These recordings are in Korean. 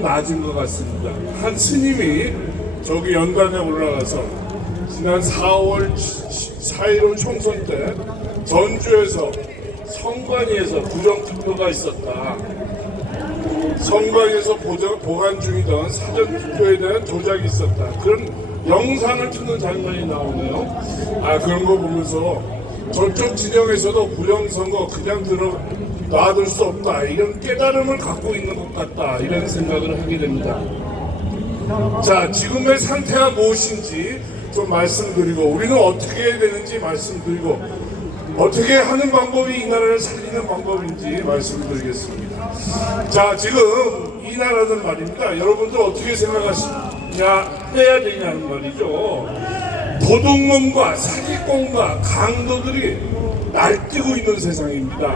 낮은 것 같습니다. 한 스님이 저기 연단에 올라가서 지난 4월 4.15 총선 때 전주에서 성관위에서 부정투표가 있었다. 성관위에서 보관 중이던 사전투표에 대한 조작이 있었다. 그런 영상을 찍는 장면이 나오네요. 그런 거 보면서 저쪽 진영에서도 부정선거 그냥 놔둘 수 없다. 이런 깨달음을 갖고 있는 것 같다. 이런 생각을 하게 됩니다. 자, 지금의 상태가 무엇인지 좀 말씀드리고 우리는 어떻게 해야 되는지 말씀드리고 어떻게 하는 방법이 이 나라를 살리는 방법인지 말씀드리겠습니다. 자, 지금 이 나라는 말입니다. 여러분들 어떻게 생각하시냐 해야 되냐는 말이죠. 도둑놈과 사기꾼과 강도들이 날뛰고 있는 세상입니다.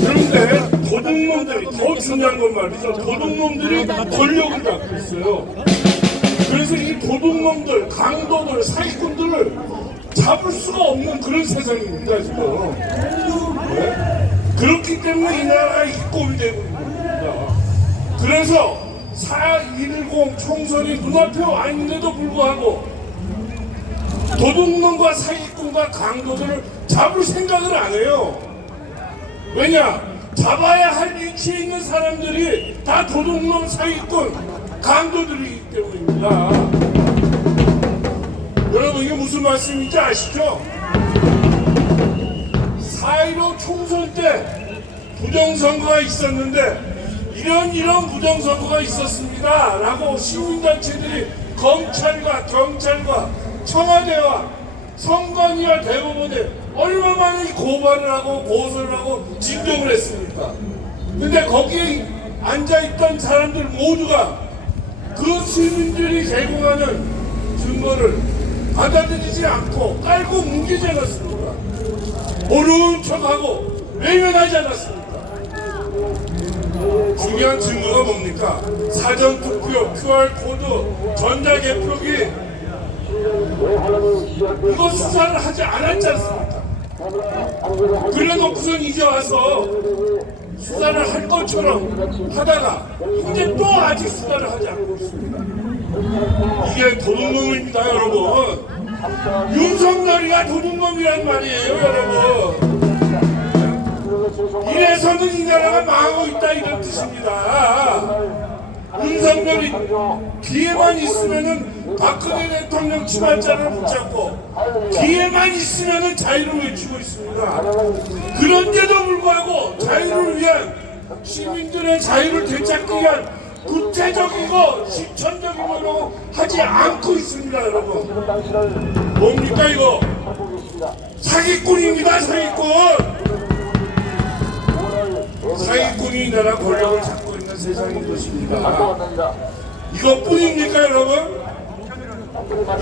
그런데 도둑놈들이 더 중요한 건 말이죠. 도둑놈들이 권력을 갖고 있어요. 그래서 이 도둑놈들, 강도들, 사기꾼들을 잡을 수가 없는 그런 세상입니다, 지금. 네? 그렇기 때문에 이 나라가 이 꼴이 되고 있는 겁니다. 그래서 4.10 총선이 눈앞에 와 있는데도 불구하고 도둑놈과 사기꾼과 강도들을 잡을 생각을 안 해요. 왜냐? 잡아야 할 위치에 있는 사람들이 다 도둑놈, 사기꾼, 강도들이기 때문입니다. 여러분, 이게 무슨 말씀인지 아시죠? 4.15 총선 때 부정선거가 있었는데 이런 부정선거가 있었습니다 라고 시민단체들이 검찰과 경찰과 청와대와 선관위와 대법원에 얼마 많이 고발을 하고 고소를 하고 진정을 했습니까? 근데 거기에 앉아있던 사람들 모두가 그 시민들이 제공하는 증거를 받아들이지 않고 깔고 뭉개지 않았습니까? 모르는 척하고 외면하지 않았습니까? 중요한 증거가 뭡니까? 사전투표, QR코드, 전자개표기 이거 수사를 하지 않았지 않습니까? 그래놓고선 이제 와서 수사를 할 것처럼 하다가 이제 또 아직 수사를 하지 않고 있습니다. 이게 도둑놈입니다, 여러분. 윤석열이가 도둑놈이란 말이에요, 여러분. 이래서는 이 나라가 망하고 있다 이런 뜻입니다. 윤석열이 기회만 있으면은 박근혜 대통령 치말자를 붙잡고 기회만 있으면은 자유를 외치고 있습니다. 그런데도 불구하고 자유를 위한 시민들의 자유를 되찾기 위한 구체적이고 실천적인 거로 하지 않고 있습니다, 여러분. 뭡니까 이거? 사기꾼입니다, 사기꾼. 사기꾼이 이 나라 권력을 잡고 있는 세상인 것입니다. 이것뿐입니까, 여러분?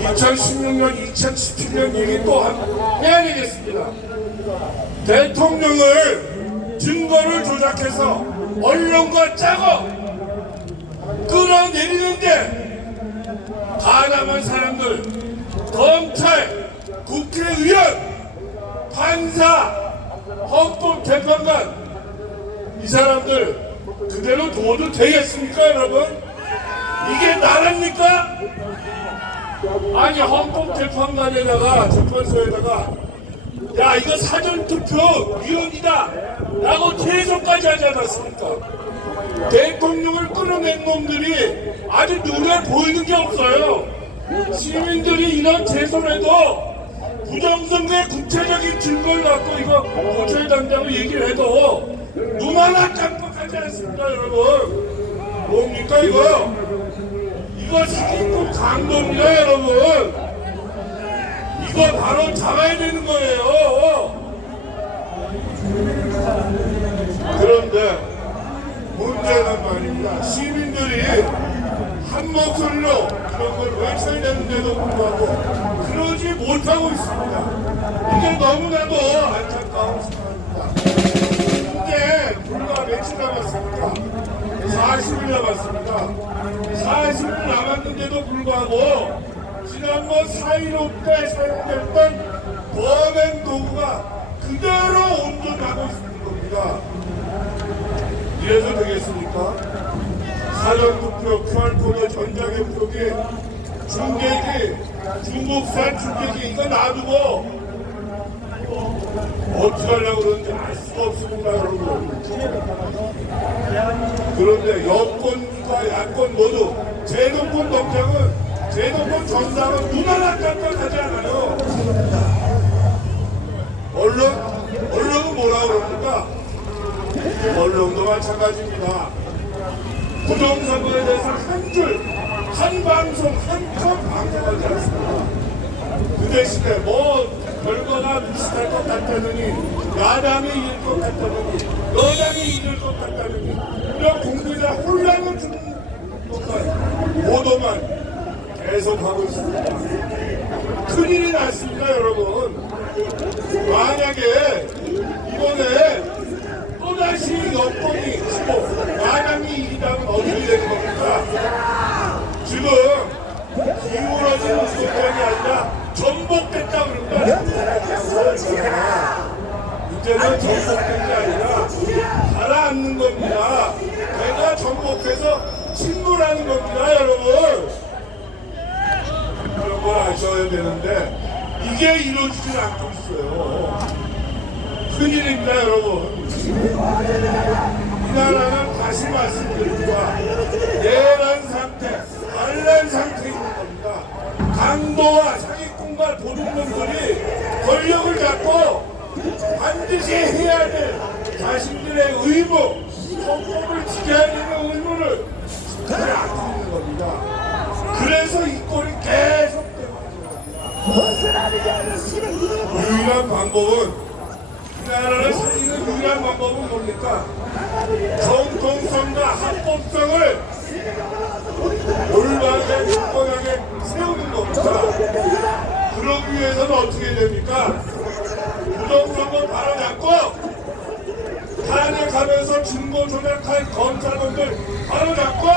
2016년, 2017년 얘기 또 해야 되겠습니다. 대통령을 증거를 조작해서 언론과 짜고 끌어내리는데 가담한 사람들, 검찰, 국회의원, 판사, 헌법재판관 이 사람들 그대로 둬도 되겠습니까, 여러분? 이게 나라입니까? 아니, 헌법재판관에다가 재판소에다가 야, 이거 사전투표 위헌이다 라고 제소까지 하지 않았습니까? 대통령을 끌어낸 놈들이 아주 눈에 보이는 게 없어요. 시민들이 이런 제소를 해도 부정선거의 구체적인 증거를 갖고 이거 고쳐야 된다고 얘기를 해도 눈 하나 깜빡하지 않습니다, 여러분. 뭡니까 이거? 이거 사기꾼 강도입니다, 여러분. 이거 바로 잡아야 되는 거예요. 그런데 문제는 말입니다. 시민들이 한 목소리로 그런 걸 외쳐야 되는데도 불구하고 그러지 못하고 있습니다. 이게 너무나도 안타까운 상황입니다. 이제 불과 며칠 남았습니다. 40일 남았습니다. 40일 남았는데도 불구하고 지난번 4.15 때 사용됐던 범행 도구가 그대로 온전하고 있는 겁니다. 이래서 되겠습니까? 사전투표 QR코드 전자개표기 중계기 중국산 중계기 이거 놔두고 어떻게 하려고 그러는지 알 수가 없습니다 여러분. 그런데 여권과 야권 모두 제도권 법정은 제도권 정당은 눈 하나 깜빡하지 않아요. 언론은 뭐라 그럽니까? 언론도 마찬가지입니다. 부정선거에 대해서 한 방송, 한 컷 방송하지 않습니다. 그 대신에 뭐 결과가 비슷할 것 같다느니 야당이 이길 것 같다느니 여당이 이길 것 같다느니 이런 국민의 혼란을 주는 것만 보도만 계속하고 있습니다. 큰일이 났습니다 여러분. 만약에 이번에 또다시 여권이 지고 야당이 이기다면 어떻게 되는 겁니까? 지금 기울어지는 소통이 아니라 전복됐다 그럽니다. 이제는 전복된 게 아니라 가라앉는 겁니다. 내가 전복해서 침몰하는 겁니다 여러분. 그런 걸 아셔야 되는데 이게 이루어지질 않고 있어요. 큰일입니다 여러분. 이 나라는 다시 말씀드립니다. 내란 상태, 반란 상태에 있는 겁니다. 강도와 사기꾼과 도둑놈들이 권력을 잡고 반드시 해야 될 자신들의 의무, 헌법을 지켜야 되는 의무를 지키지 않고 있는 겁니다. 그래서 이 꼴이 계속되고 있습니다. 유일한 방법은 이 나라를 살리는 유일한 방법은 뭡니까? 정통성과 합법성을 올바르게 굳건하게 세우는 겁니다. 그러기 위해서는 어떻게 됩니까? 부정선거 바로잡고 탄핵하면서 증거 조작한 검사들을 바로잡고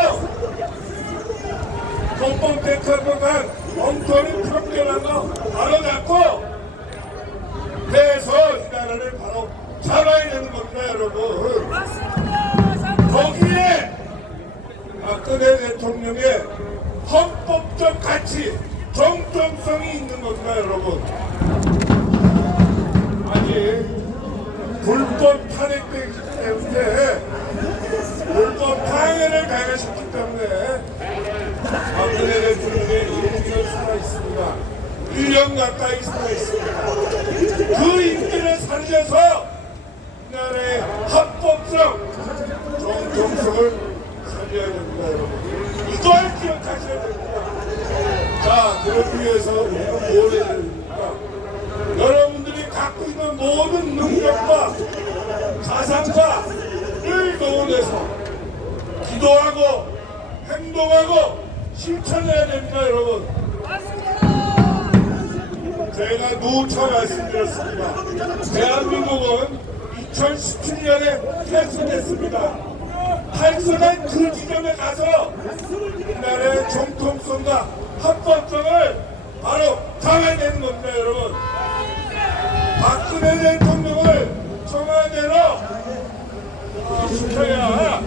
헌법 대통령한 엉터리 편견한 거 바로잡고 해서 이 나라를 바로 잡아야 되는 겁니다 여러분. 거기에 박근혜 대통령의 헌법적 가치, 정통성이 있는 겁니다 여러분. 아직 불법 탄핵되기 때문에 불법 탄핵을 당하셨기 때문에 박근혜 대통령의 임기를 살아 있습니다. 1년 가까이 살아 있습니다. 그 임기를 살려서 이 나라의 합법성, 정통성을 살려야 됩니다 여러분. 이걸 기억하셔야 됩니다. 자, 그러기 위해서 우리가 뭘 해야 됩니까? 여러분들이 갖고 있는 모든 능력과 가상과를 동원해서 기도하고 행동하고 실천해야 됩니다 여러분. 제가 누차 말씀드렸습니다. 대한민국은 2017년에 탈선했습니다. 탈선한 그 지점에 가서 이 나라의 정통성과 합법성을 바로 잡아야 되는 겁니다 여러분. 박근혜 대통령을 청와대로 시켜야 이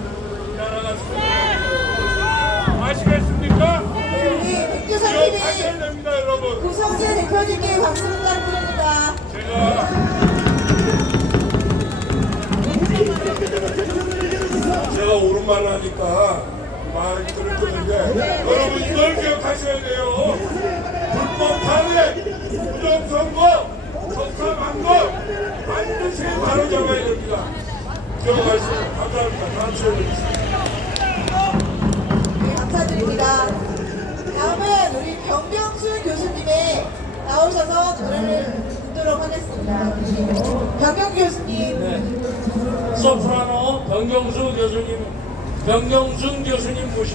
나라가 아시겠습니까? 우리 백교사님이 기억하셔야 됩니다 여러분. 구성재 대표님께 박수 부탁드립니다. 제가 옳은 말을 하니까 많이 들을 건데 여러분 이걸 기억하셔야 돼요. 불법 탄핵, 부정선거, 적폐망고 반드시 바로 잡아야 됩니다. 기억하시면 감사합니다. 다음 시간에 뵙겠습니다. 네, 감사드립니다. 다음은 우리 변경순 교수님의 나오셔서 노래를 듣도록 하겠습니다. 변경 교수님. 소프라노 변경순 교수님 모시